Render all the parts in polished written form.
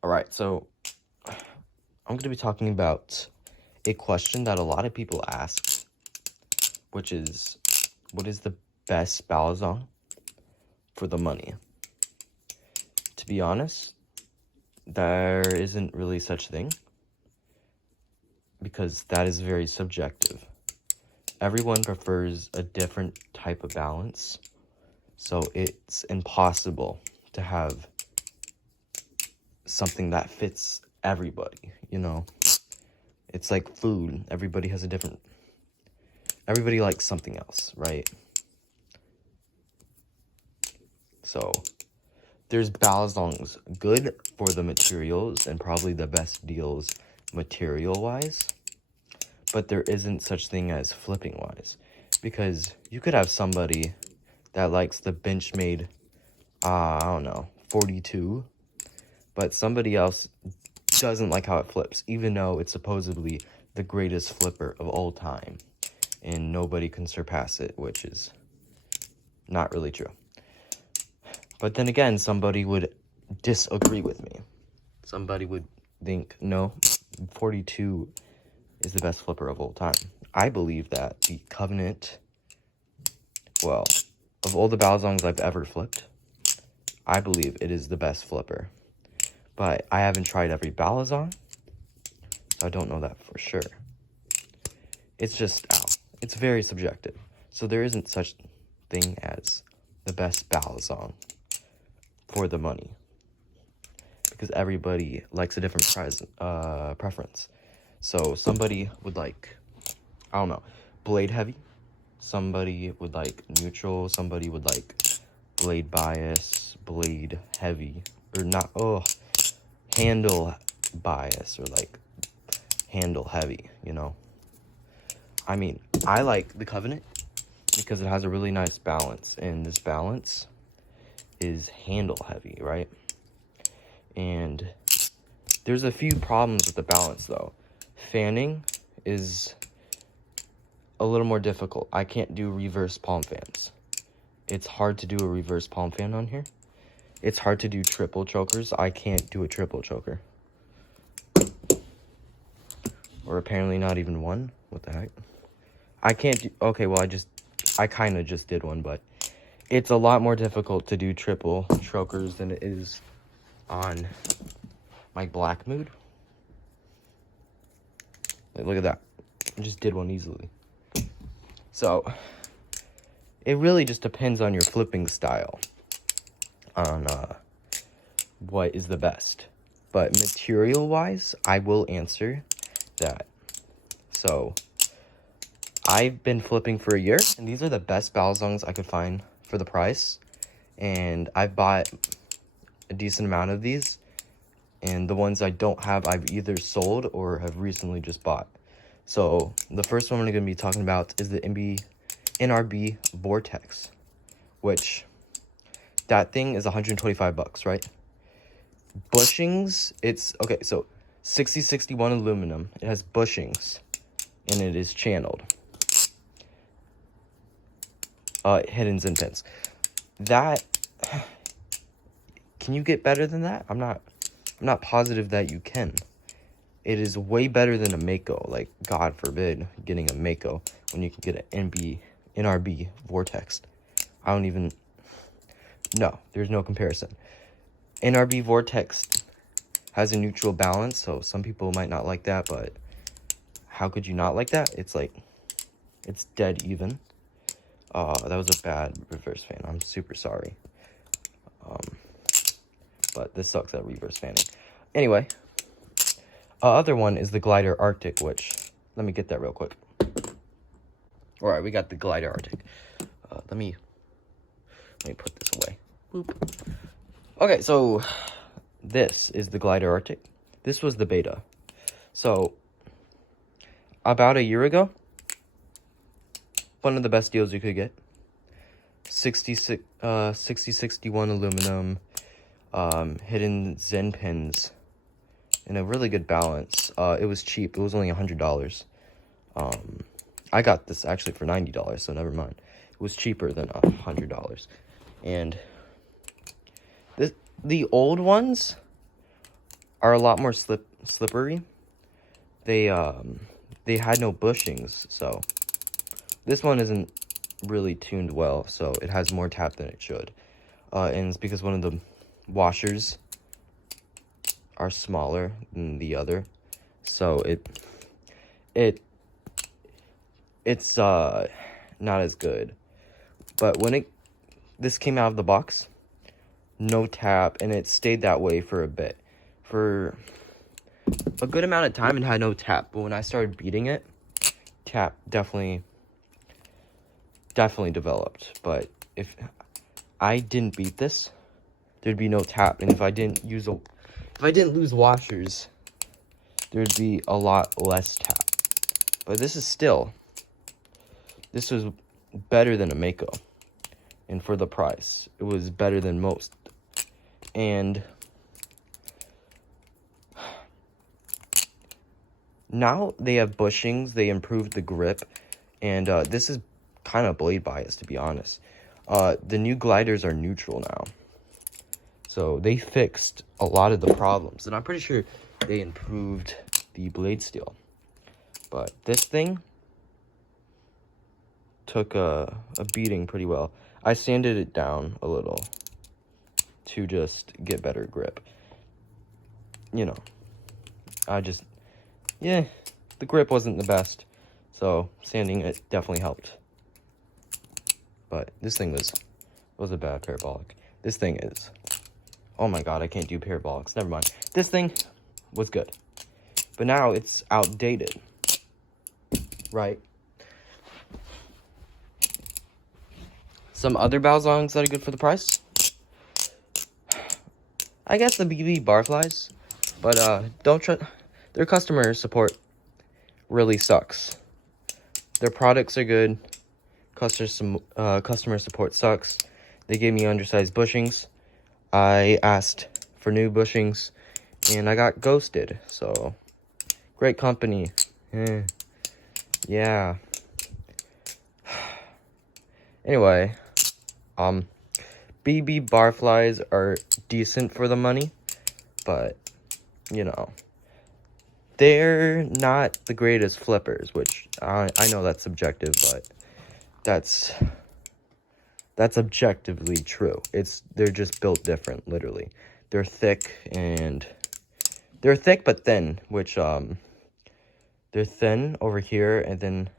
All right, so I'm going to be talking about a question that a lot of people ask, which is, what is the best Balisong for the money? To be honest, there isn't really such thing, because that is very subjective. Everyone prefers a different type of balance, so it's impossible to have something that fits everybody, you know? It's like food. Everybody likes something else, right? So there's Balisongs good for the materials and probably the best deals material-wise, but there isn't such thing as flipping-wise, because you could have somebody that likes the Benchmade, I don't know, 42, but somebody else doesn't like how it flips, even though it's supposedly the greatest flipper of all time, and nobody can surpass it, which is not really true. But then again, somebody would disagree with me. Somebody would think, no, 42 is the best flipper of all time. I believe that the Covenant, well, of all the Balisongs I've ever flipped, I believe it is the best flipper. But I haven't tried every Balisong, so I don't know that for sure. It's just, it's very subjective. So there isn't such thing as the best Balisong for the money, because everybody likes a different preference. So somebody would like, I don't know, blade heavy. Somebody would like neutral. Somebody would like blade bias, blade heavy, or not, handle bias, or like handle heavy, you know? I mean, I like the Covenant because it has a really nice balance, and this balance is handle heavy, right? And there's a few problems with the balance, though. Fanning is a little more difficult. I can't do reverse palm fans. It's hard to do a reverse palm fan on here. It's hard to do triple chokers. I can't do a triple choker. Or apparently not even one. What the heck? I can't do... Okay, well, I kind of just did one, but it's a lot more difficult to do triple chokers than it is on my black mood. Like, look at that. I just did one easily. So, it really just depends on your flipping style, on what is the best. But material-wise, I will answer that. So, I've been flipping for a year, and these are the best Balisongs I could find for the price. And I've bought a decent amount of these, and the ones I don't have, I've either sold or have recently just bought. So, the first one I'm going to be talking about is the NRB Vortex, which, that thing is 125 bucks, right? Bushings, it's, okay, so 6061 aluminum, it has bushings, and it is channeled. Hidden Zen pins. That, can you get better than that? I'm not positive that you can. It is way better than a Mako. Like, God forbid getting a Mako when you can get an NRB Vortex. I don't even... No, there's no comparison. NRB Vortex has a neutral balance, so some people might not like that, but how could you not like that? It's like, it's dead even. That was a bad reverse fan. I'm super sorry. But this sucks at reverse fanning. Anyway, other one is the Glider Arctic, which, let me get that real quick. All right, we got the Glider Arctic. Let me put this away. Boop. Okay, so this is the Glider Arctic. This was the beta. So, about a year ago, one of the best deals you could get. 6061 aluminum, hidden Zen pins, in a really good balance. It was cheap. It was only $100. I got this actually for $90, so never mind. It was cheaper than $100. And the old ones are a lot more slippery. They had no bushings, so this one isn't really tuned well, so it has more tap than it should. And it's because one of the washers are smaller than the other, so it's not as good. But when this came out of the box, no tap, and it stayed that way for a bit. For a good amount of time, it had no tap, but when I started beating it, tap definitely developed. But if I didn't beat this, there'd be no tap, and if I didn't lose washers, there'd be a lot less tap. But this was better than a Mako, and for the price, it was better than most. And now they have bushings, they improved the grip, and this is kind of blade bias, to be honest. The new gliders are neutral now, so they fixed a lot of the problems, and I'm pretty sure they improved the blade steel. But this thing took a beating pretty well. I sanded it down a little to just get better grip. You know, the grip wasn't the best, so sanding it definitely helped. But this thing was a bad parabolic. This thing is, oh my god, I can't do parabolics, never mind. This thing was good, but now it's outdated, right? Some other Balisongs that are good for the price, I guess the BB Barflies, but don't try. Their customer support really sucks. Their products are good. Customer support sucks. They gave me undersized bushings. I asked for new bushings, and I got ghosted. So, great company. Yeah. Anyway, BB Barflies are decent for the money, but, you know, they're not the greatest flippers, which I know that's subjective, but that's objectively true. They're just built different, literally. They're thick but thin, which they're thin over here, and then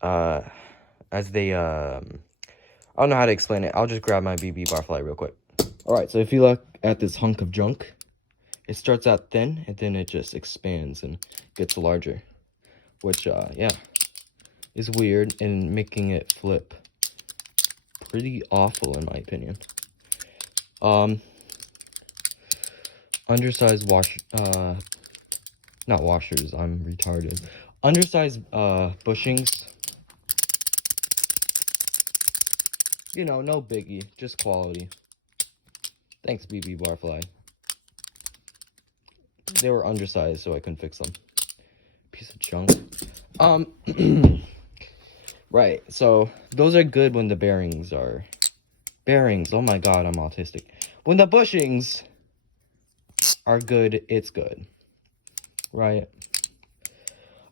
as they I don't know how to explain it. I'll just grab my BB Barfly real quick. Alright, so if you look at this hunk of junk, it starts out thin, and then it just expands and gets larger. Which, yeah, is weird and making it flip pretty awful, in my opinion. Undersized not washers, I'm retarded. Undersized, bushings. You know, no biggie, just quality. Thanks, BB Barfly. They were undersized, so I couldn't fix them. Piece of junk. Right, so those are good when the bearings are... Bearings, oh my god, I'm autistic. When the bushings are good, it's good. Right?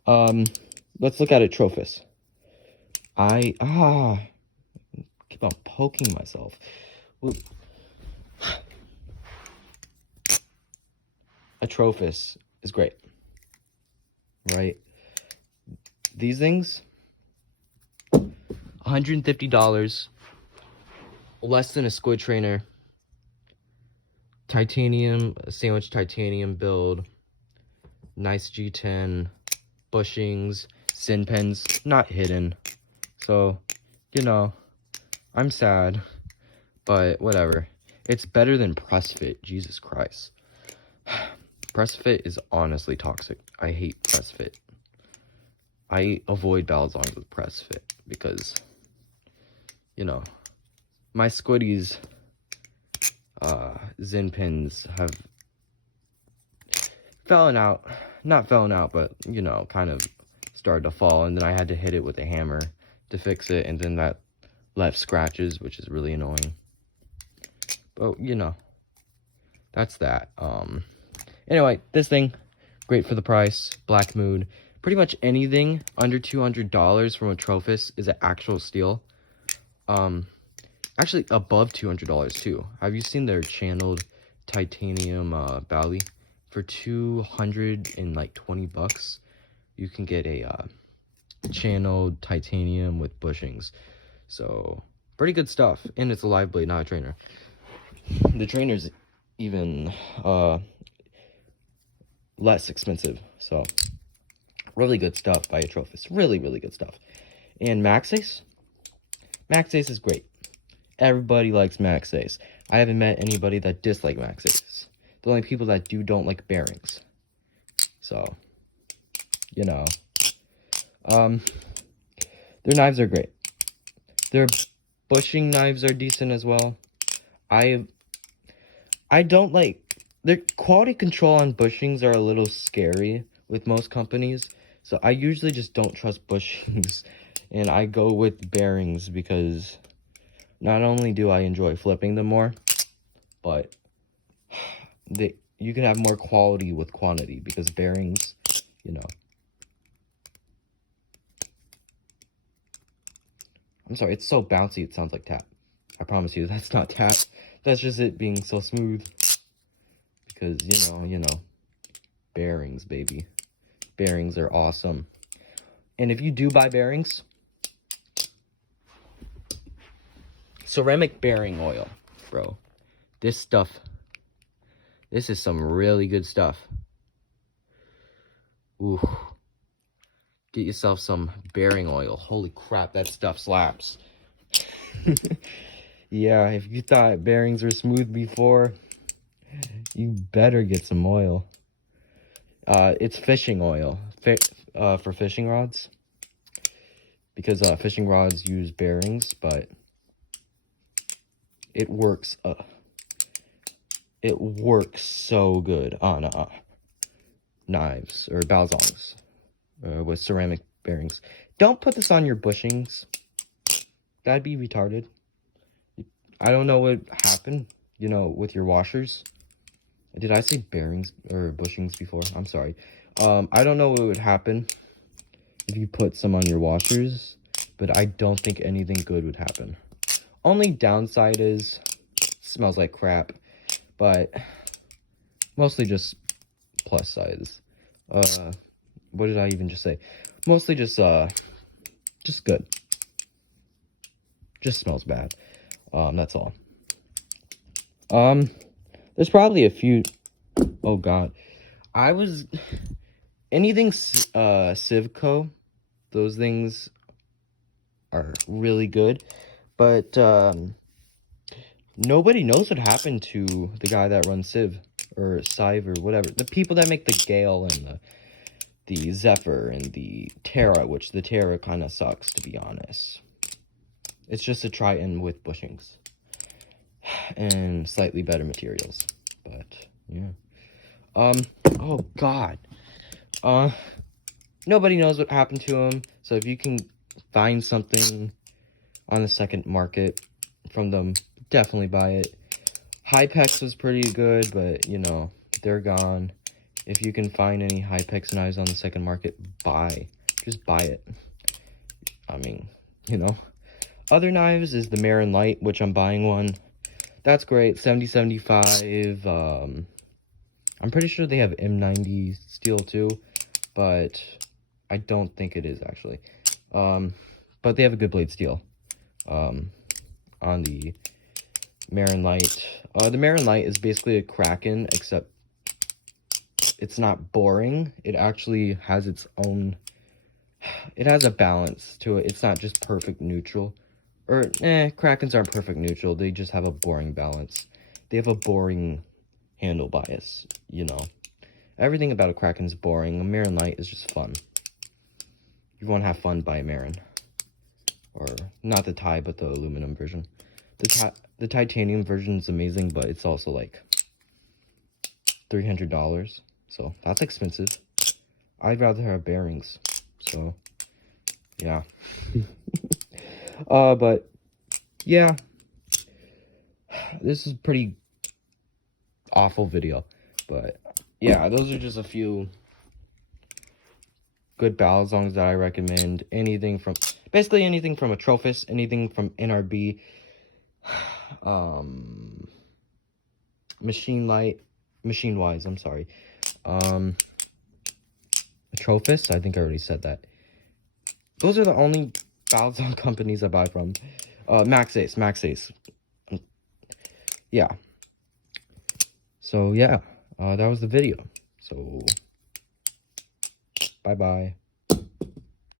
Let's look at Atropos. Keep on poking myself. Atropos is great. Right? These things, $150, less than a squid trainer. Titanium, sandwich titanium build. Nice G10. Bushings. Sin pens. Not hidden. So, you know, I'm sad. But whatever. It's better than press fit. Jesus Christ. Press fit is honestly toxic. I hate press fit. I avoid Balisongs with press fit because, you know, my Squiddies Zin pins have not fallen out, but, you know, kind of started to fall, and then I had to hit it with a hammer to fix it, and then that left scratches, which is really annoying. But, you know, that's that. Anyway, this thing, great for the price. Black Moon. Pretty much anything under $200 from Atropos is an actual steal. Actually above $200 too. Have you seen their channeled titanium Bali? For $220, you can get a channeled titanium with bushings. So pretty good stuff, and it's a live blade, not a trainer. The trainer's even less expensive. So really good stuff by Atropos. Really good stuff. And Max Ace is great. Everybody likes Max Ace. I haven't met anybody that dislikes Max Ace. The only people that don't like bearings. So, you know. Their knives are great. Their bushing knives are decent as well. I don't like... Their quality control on bushings are a little scary with most companies. So I usually just don't trust bushings. And I go with bearings because... Not only do I enjoy flipping them more, but you can have more quality with quantity because bearings, you know. I'm sorry, it's so bouncy it sounds like tap. I promise you, that's not tap. That's just it being so smooth. Because, you know, bearings, baby. Bearings are awesome. And if you do buy bearings... Ceramic bearing oil, bro. This stuff, this is some really good stuff. Ooh. Get yourself some bearing oil. Holy crap, that stuff slaps. Yeah, if you thought bearings were smooth before, you better get some oil. It's fishing oil for fishing rods. Because fishing rods use bearings, but... It works so good on knives or Balisongs with ceramic bearings. Don't put this on your bushings. That'd be retarded. I don't know what happened, you know, with your washers. Did I say bearings or bushings before? I'm sorry. I don't know what would happen if you put some on your washers, but I don't think anything good would happen. Only downside is it smells like crap, but mostly just plus size. What did I even just say? Mostly just good. Just smells bad. That's all. There's probably a few. Oh God, anything Civco. Those things are really good. But nobody knows what happened to the guy that runs Civ or Civ or whatever. The people that make the Gale and the Zephyr and the Terra, which the Terra kind of sucks, to be honest. It's just a Triton with bushings and slightly better materials. But yeah. Oh God. Nobody knows what happened to him. So if you can find something on the second market from them, definitely buy it. Hypex was pretty good, but you know, they're gone. If you can find any Hypex knives on the second market, just buy it. I mean, you know. Other knives is the Marin Light, which I'm buying one. That's great. 7075. I'm pretty sure they have M90 steel too, but I don't think it is actually. But they have a good blade steel. On the Marin Light. The Marin Light is basically a Kraken, except it's not boring. It actually has its own... It has a balance to it. It's not just perfect neutral. Or, Krakens aren't perfect neutral. They just have a boring balance. They have a boring handle bias, you know. Everything about a Kraken is boring. A Marin Light is just fun. You won't have fun by a Marin. Or, not the Thai, but the aluminum version. The titanium version is amazing, but it's also like $300. So, that's expensive. I'd rather have bearings. So, yeah. But, yeah. This is pretty awful video. But yeah, those are just a few good Balisongs that I recommend. Basically anything from Atropos, anything from NRB, Machine Wise, I'm sorry. Atropos, I think I already said that. Those are the only Balisong companies I buy from. Max Ace. Yeah. So yeah, that was the video. So bye-bye.